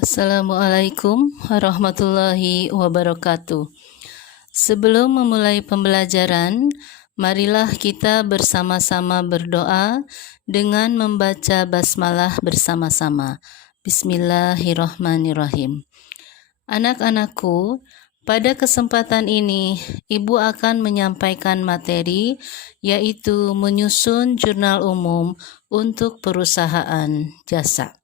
Assalamualaikum warahmatullahi wabarakatuh. Sebelum memulai pembelajaran, marilah kita bersama-sama berdoa dengan membaca basmalah bersama-sama. Bismillahirrahmanirrahim. Anak-anakku, pada kesempatan ini, Ibu akan menyampaikan materi, yaitu menyusun jurnal umum untuk perusahaan jasa.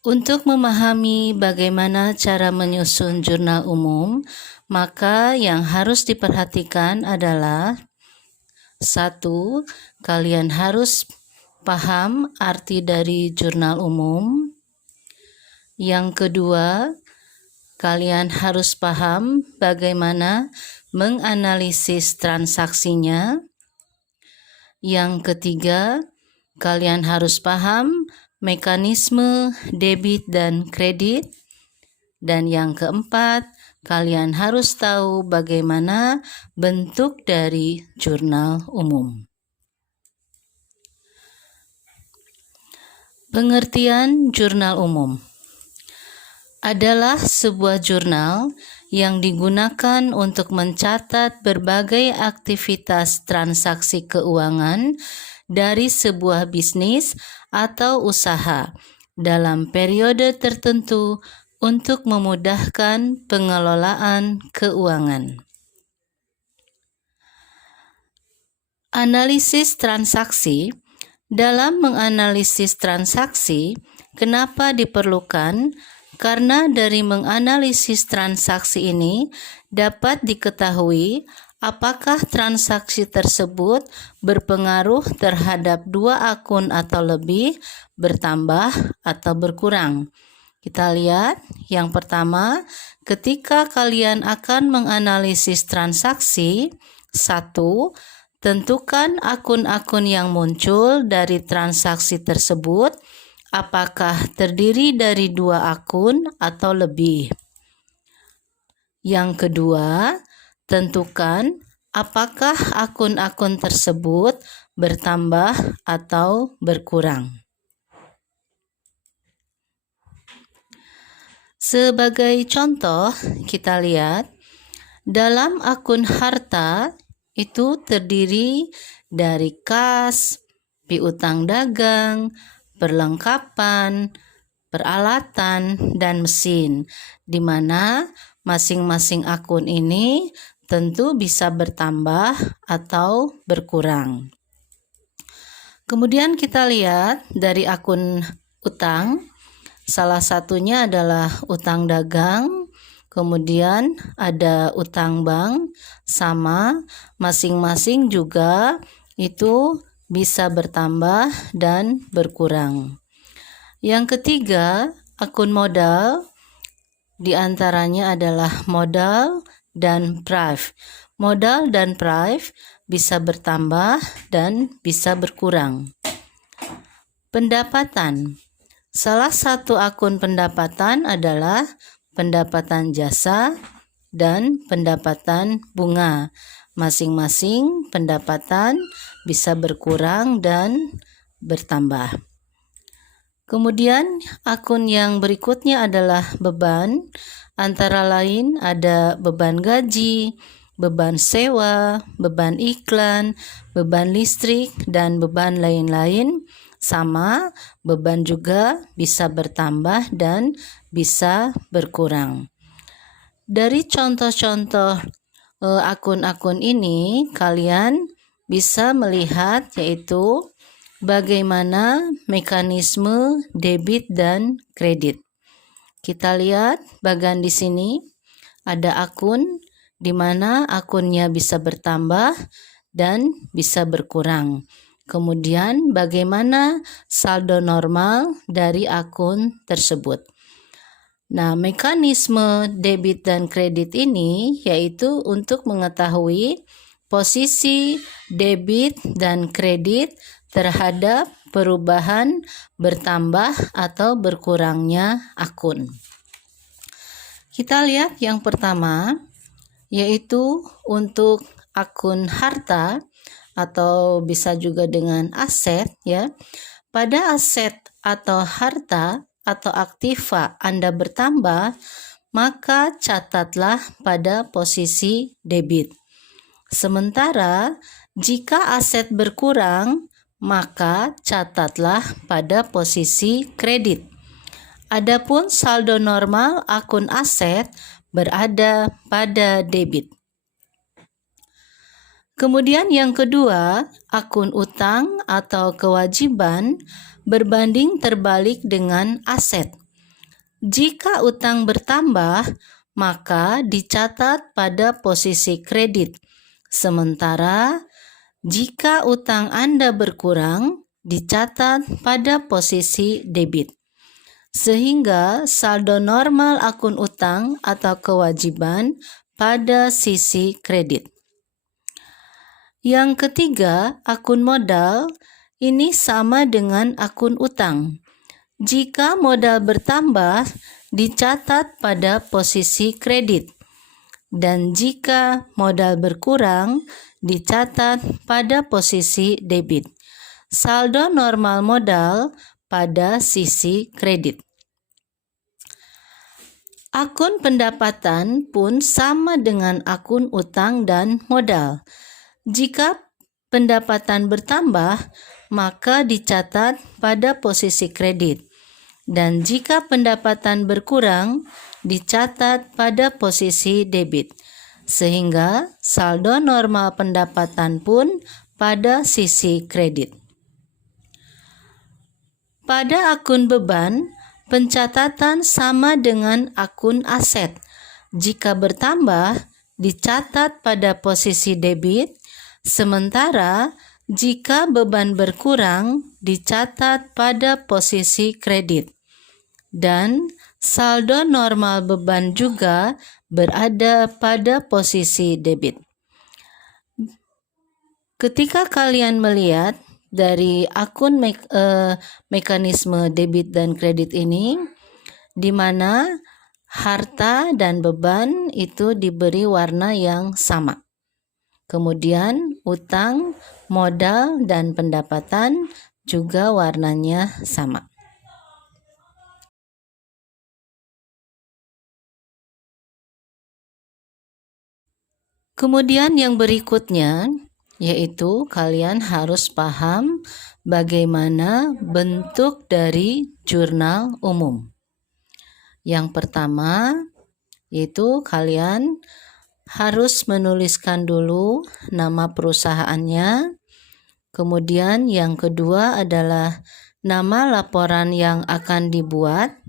Untuk memahami bagaimana cara menyusun jurnal umum, maka yang harus diperhatikan adalah 1. Kalian harus paham arti dari jurnal umum. Yang kedua, kalian harus paham bagaimana menganalisis transaksinya. Yang ketiga, kalian harus paham mekanisme debit dan kredit. Dan yang keempat, kalian harus tahu bagaimana bentuk dari jurnal umum. Pengertian jurnal umum adalah sebuah jurnal yang digunakan untuk mencatat berbagai aktivitas transaksi keuangan dari sebuah bisnis atau usaha dalam periode tertentu untuk memudahkan pengelolaan keuangan. Analisis transaksi. Dalam menganalisis transaksi, kenapa diperlukan? Karena dari menganalisis transaksi ini dapat diketahui apakah transaksi tersebut berpengaruh terhadap dua akun atau lebih, bertambah atau berkurang. Kita lihat yang pertama, ketika kalian akan menganalisis transaksi, 1. Tentukan akun-akun yang muncul dari transaksi tersebut, apakah terdiri dari dua akun atau lebih. Yang kedua, tentukan apakah akun-akun tersebut bertambah atau berkurang. Sebagai contoh, kita lihat dalam akun harta itu terdiri dari kas, piutang dagang, perlengkapan, peralatan, dan mesin, di mana masing-masing akun ini tentu bisa bertambah atau berkurang. Kemudian kita lihat dari akun utang, salah satunya adalah utang dagang, kemudian ada utang bank, sama masing-masing juga itu bisa bertambah dan berkurang. Yang ketiga, akun modal, diantaranya adalah modal dan prive. Modal dan prive bisa bertambah dan bisa berkurang. Pendapatan. Salah satu akun pendapatan adalah pendapatan jasa dan pendapatan bunga. Masing-masing pendapatan bisa berkurang dan bertambah. Kemudian akun yang berikutnya adalah beban. Antara lain ada beban gaji, beban sewa, beban iklan, beban listrik, dan beban lain-lain. Sama, beban juga bisa bertambah dan bisa berkurang. Dari contoh-contoh akun-akun ini, kalian bisa melihat yaitu bagaimana mekanisme debit dan kredit. Kita lihat bagian di sini ada akun di mana akunnya bisa bertambah dan bisa berkurang. Kemudian bagaimana saldo normal dari akun tersebut. Nah, mekanisme debit dan kredit ini yaitu untuk mengetahui posisi debit dan kredit terhadap perubahan bertambah atau berkurangnya akun. Kita lihat yang pertama yaitu untuk akun harta atau bisa juga dengan aset ya. pada aset atau harta atau aktiva Anda bertambah, maka catatlah pada posisi debit. Sementara jika aset berkurang, maka catatlah pada posisi kredit. Adapun saldo normal akun aset berada pada debit. Kemudian yang kedua, akun utang atau kewajiban berbanding terbalik dengan aset. Jika utang bertambah, maka dicatat pada posisi kredit. Sementara jika utang Anda berkurang, dicatat pada posisi debit. Sehingga saldo normal akun utang atau kewajiban pada sisi kredit. Yang ketiga, akun modal ini sama dengan akun utang. Jika modal bertambah, dicatat pada posisi kredit. Dan jika modal berkurang, dicatat pada posisi debit. Saldo normal modal pada sisi kredit. Akun pendapatan pun sama dengan akun utang dan modal. Jika pendapatan bertambah, maka dicatat pada posisi kredit. Dan jika pendapatan berkurang, dicatat pada posisi debit. Sehingga saldo normal pendapatan pun pada sisi kredit. Pada akun beban, pencatatan sama dengan akun aset. Jika bertambah, dicatat pada posisi debit, sementara jika beban berkurang, dicatat pada posisi kredit. Dan saldo normal beban juga berada pada posisi debit. Ketika kalian melihat dari akun mekanisme debit dan kredit ini, di mana harta dan beban itu diberi warna yang sama. Kemudian utang, modal, dan pendapatan juga warnanya sama. Kemudian yang berikutnya, yaitu kalian harus paham bagaimana bentuk dari jurnal umum. Yang pertama, yaitu kalian harus menuliskan dulu nama perusahaannya. Kemudian yang kedua adalah nama laporan yang akan dibuat.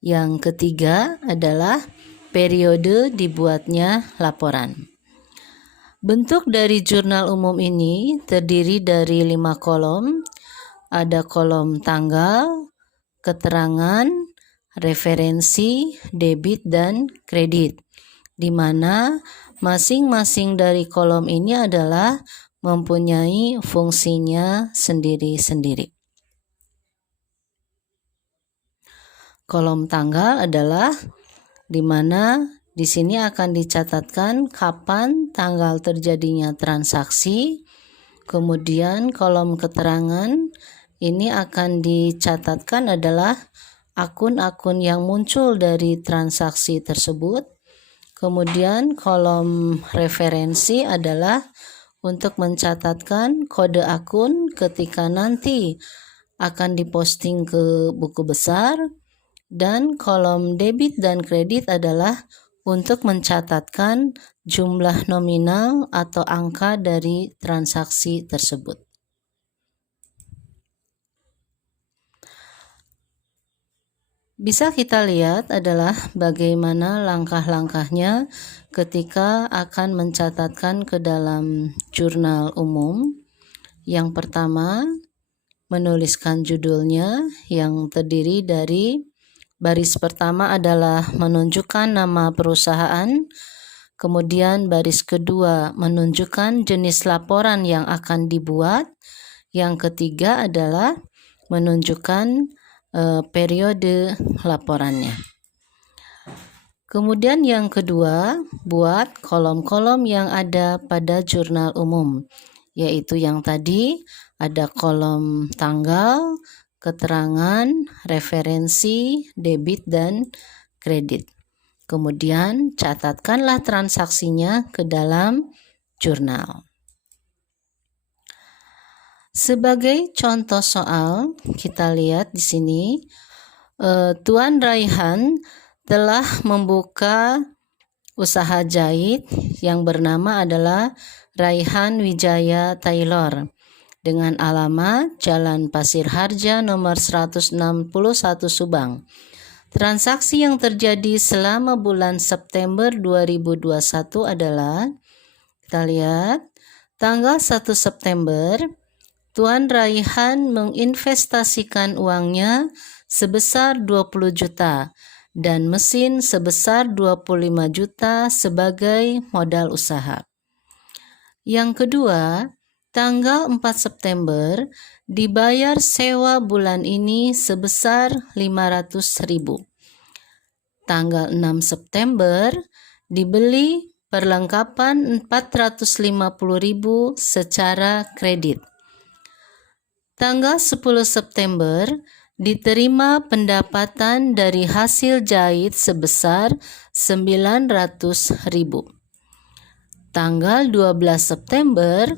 Yang ketiga adalah periode dibuatnya laporan. Bentuk dari jurnal umum ini terdiri dari 5 kolom. Ada kolom tanggal, keterangan, referensi, debit, dan kredit. Di mana masing-masing dari kolom ini adalah mempunyai fungsinya sendiri-sendiri. Kolom tanggal adalah di mana di sini akan dicatatkan kapan tanggal terjadinya transaksi. Kemudian kolom keterangan ini akan dicatatkan adalah akun-akun yang muncul dari transaksi tersebut. Kemudian kolom referensi adalah untuk mencatatkan kode akun ketika nanti akan diposting ke buku besar. Dan kolom debit dan kredit adalah untuk mencatatkan jumlah nominal atau angka dari transaksi tersebut. Bisa kita lihat adalah bagaimana langkah-langkahnya ketika akan mencatatkan ke dalam jurnal umum. Yang pertama, menuliskan judulnya yang terdiri dari baris pertama adalah menunjukkan nama perusahaan, kemudian baris kedua menunjukkan jenis laporan yang akan dibuat, yang ketiga adalah menunjukkan periode laporannya. Kemudian yang kedua, buat kolom-kolom yang ada pada jurnal umum. yaitu yang tadi ada kolom tanggal, keterangan, referensi, debit, dan kredit. Kemudian catatkanlah transaksinya ke dalam jurnal. Sebagai contoh soal, kita lihat di sini, Tuan Raihan telah membuka usaha jahit yang bernama adalah Raihan Wijaya Tailor dengan alamat Jalan Pasir Harja nomor 161 Subang. Transaksi yang terjadi selama bulan September 2021 adalah, kita lihat, tanggal 1 September, Tuan Raihan menginvestasikan uangnya sebesar 20 juta dan mesin sebesar 25 juta sebagai modal usaha. Yang kedua, tanggal 4 September dibayar sewa bulan ini sebesar 500.000. Tanggal 6 September dibeli perlengkapan 450.000 secara kredit. Tanggal 10 September diterima pendapatan dari hasil jahit sebesar 900.000. Tanggal 12 September,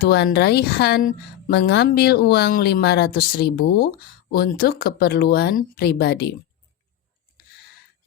Tuan Raihan mengambil uang 500.000 untuk keperluan pribadi.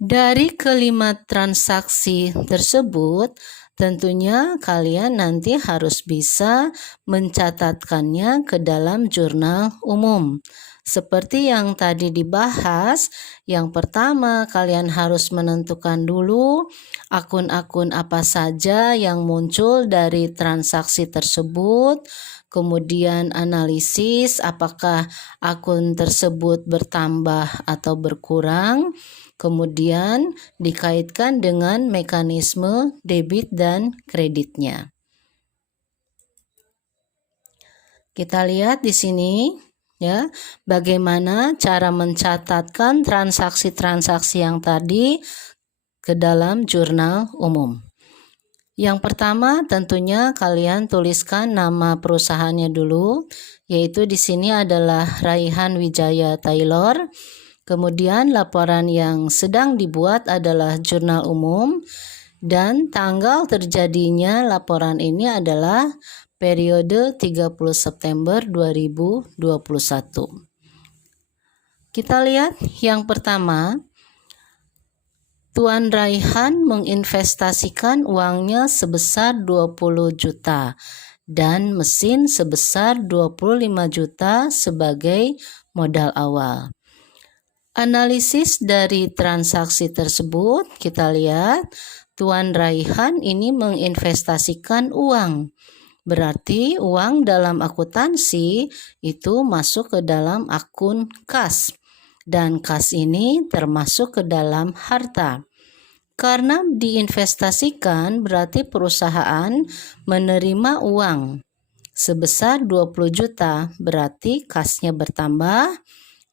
Dari kelima transaksi tersebut, tentunya kalian nanti harus bisa mencatatkannya ke dalam jurnal umum. Seperti yang tadi dibahas, yang pertama kalian harus menentukan dulu akun-akun apa saja yang muncul dari transaksi tersebut, kemudian analisis apakah akun tersebut bertambah atau berkurang, kemudian dikaitkan dengan mekanisme debit dan kreditnya. Kita lihat di sini ya, bagaimana cara mencatatkan transaksi-transaksi yang tadi ke dalam jurnal umum. Yang pertama tentunya kalian tuliskan nama perusahaannya dulu, yaitu di sini adalah Raihan Wijaya Tailor. Kemudian laporan yang sedang dibuat adalah jurnal umum dan tanggal terjadinya laporan ini adalah periode 30 September 2021. Kita lihat yang pertama, Tuan Raihan menginvestasikan uangnya sebesar 20 juta dan mesin sebesar 25 juta sebagai modal awal. Analisis dari transaksi tersebut, kita lihat Tuan Raihan ini menginvestasikan uang. Berarti uang dalam akuntansi itu masuk ke dalam akun kas. Dan kas ini termasuk ke dalam harta. Karena diinvestasikan berarti perusahaan menerima uang sebesar 20 juta, berarti kasnya bertambah.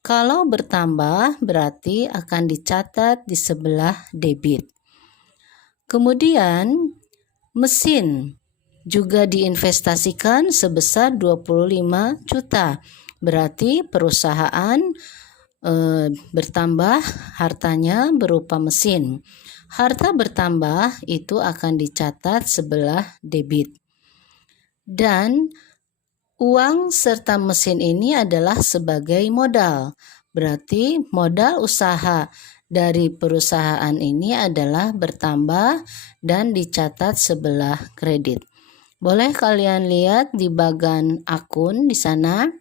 Kalau bertambah berarti akan dicatat di sebelah debit. Kemudian mesin juga diinvestasikan sebesar 25 juta. Berarti perusahaan bertambah hartanya berupa mesin. Harta bertambah itu akan dicatat sebelah debit. Dan uang serta mesin ini adalah sebagai modal. Berarti modal usaha dari perusahaan ini adalah bertambah dan dicatat sebelah kredit. Boleh kalian lihat di bagian akun di sana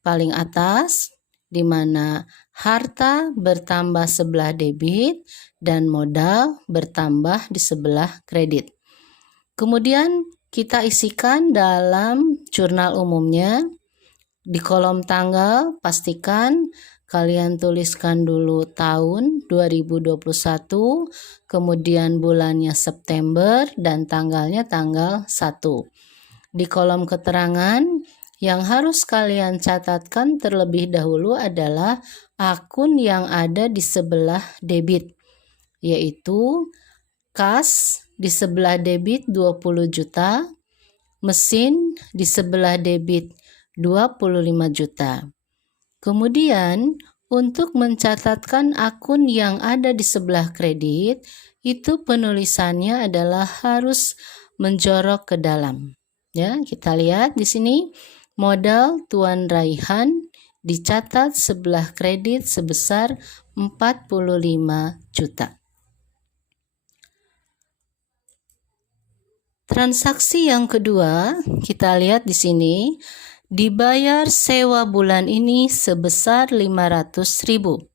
paling atas, di mana harta bertambah sebelah debit dan modal bertambah di sebelah kredit. Kemudian kita isikan dalam jurnal umumnya. Di kolom tanggal pastikan kalian tuliskan dulu tahun 2021, kemudian bulannya September dan tanggalnya tanggal 1. Di kolom keterangan yang harus kalian catatkan terlebih dahulu adalah akun yang ada di sebelah debit, yaitu kas di sebelah debit 20 juta, mesin di sebelah debit 25 juta. Kemudian untuk mencatatkan akun yang ada di sebelah kredit, itu penulisannya adalah harus menjorok ke dalam. Ya, kita lihat di sini modal Tuan Raihan dicatat sebelah kredit sebesar 45 juta. Transaksi yang kedua, kita lihat di sini, dibayar sewa bulan ini sebesar 500.000.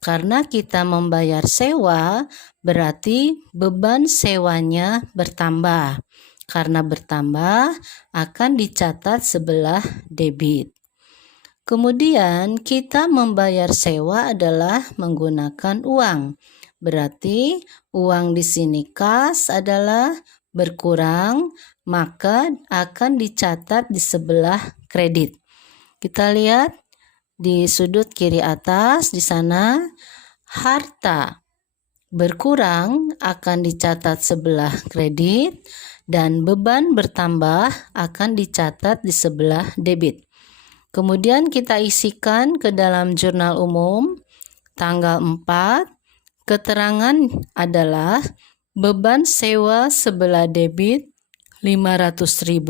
Karena kita membayar sewa, berarti beban sewanya bertambah. Karena bertambah, akan dicatat sebelah debit. Kemudian kita membayar sewa adalah menggunakan uang. Berarti uang di sini kas adalah berkurang, maka akan dicatat di sebelah kredit. Kita lihat di sudut kiri atas di sana, harta berkurang akan dicatat sebelah kredit dan beban bertambah akan dicatat di sebelah debit. Kemudian kita isikan ke dalam jurnal umum tanggal 4. Keterangan adalah beban sewa sebelah debit 500.000,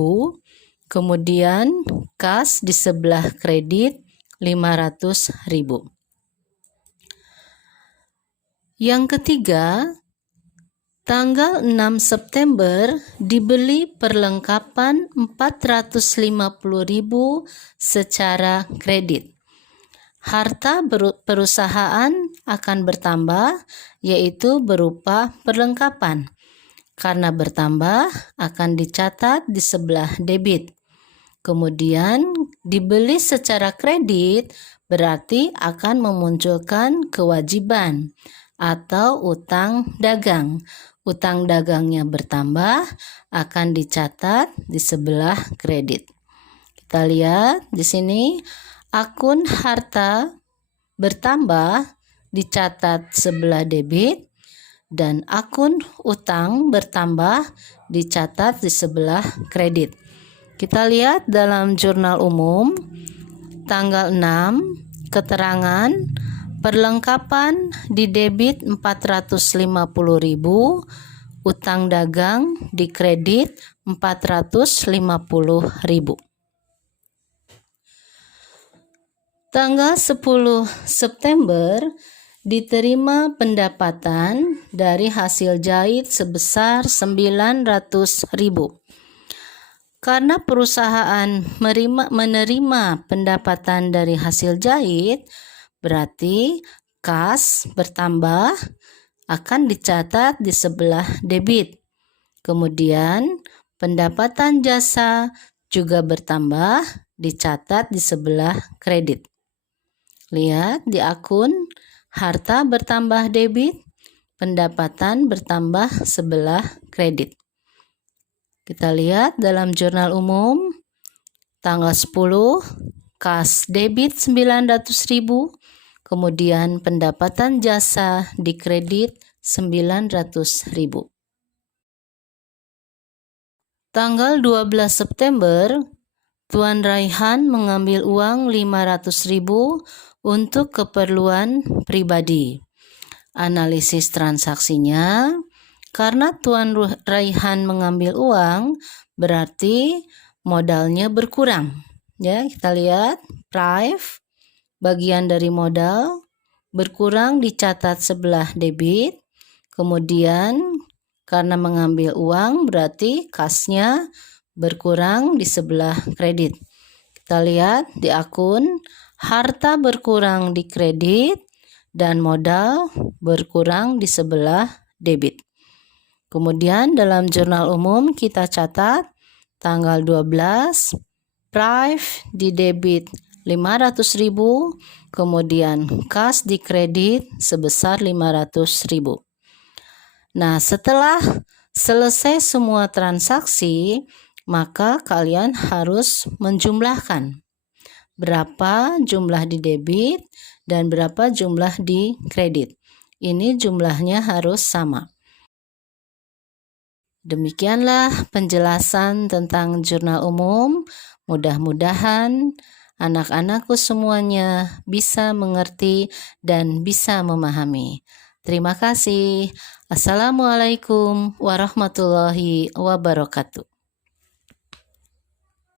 kemudian kas di sebelah kredit 500.000. Yang ketiga, tanggal 6 September dibeli perlengkapan 450.000 secara kredit. Harta perusahaan akan bertambah, yaitu berupa perlengkapan. Karena bertambah, akan dicatat di sebelah debit. Kemudian dibeli secara kredit berarti akan memunculkan kewajiban atau utang dagang. Utang dagangnya bertambah, akan dicatat di sebelah kredit. Kita lihat di sini, akun harta bertambah dicatat sebelah debit dan akun utang bertambah dicatat di sebelah kredit. Kita lihat dalam jurnal umum tanggal 6, keterangan perlengkapan di debit 450.000, utang dagang di kredit 450.000. Tanggal 10 September diterima pendapatan dari hasil jahit sebesar 900.000. Karena perusahaan menerima pendapatan dari hasil jahit, berarti kas bertambah akan dicatat di sebelah debit. Kemudian pendapatan jasa juga bertambah dicatat di sebelah kredit. Lihat di akun harta bertambah debit, pendapatan bertambah sebelah kredit. Kita lihat dalam jurnal umum tanggal 10, kas debit 900.000, kemudian pendapatan jasa di kredit 900.000. Tanggal 12 September, Tuan Raihan mengambil uang 500.000 untuk keperluan pribadi. Analisis transaksinya, karena Tuan Raihan mengambil uang, berarti modalnya berkurang. Ya, kita lihat prive, bagian dari modal berkurang dicatat sebelah debit. Kemudian karena mengambil uang berarti kasnya berkurang di sebelah kredit. Kita lihat di akun harta berkurang di kredit dan modal berkurang di sebelah debit. Kemudian dalam jurnal umum kita catat tanggal 12 prive di debit 500.000, kemudian kas di kredit sebesar 500.000. Nah, setelah selesai semua transaksi, maka kalian harus menjumlahkan berapa jumlah di debit dan berapa jumlah di kredit. Ini jumlahnya harus sama. Demikianlah penjelasan tentang jurnal umum. Mudah-mudahan anak-anakku semuanya bisa mengerti dan bisa memahami. Terima kasih. Assalamualaikum warahmatullahi wabarakatuh.